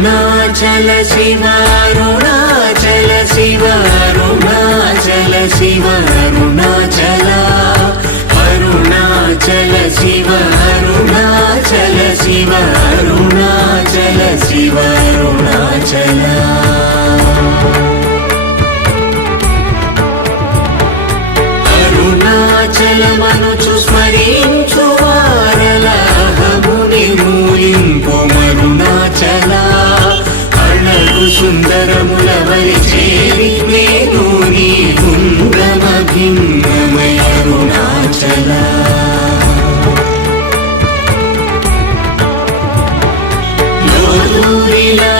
అరుణాచల శివ అరుణాచల శివ అరుణాచల శివ అరుణాచల అరుణాచల శివ అరుణాచల శివ అరుణాచల శివ అరుణాచల అరుణాచలమనుచు స్మరించు వారలహముని మూలింపు మరుణాచల అణగు సుందరముల వలి చేరి నేను నీ గుండమ భిన్నమై అరుణాచల లోదూరిలా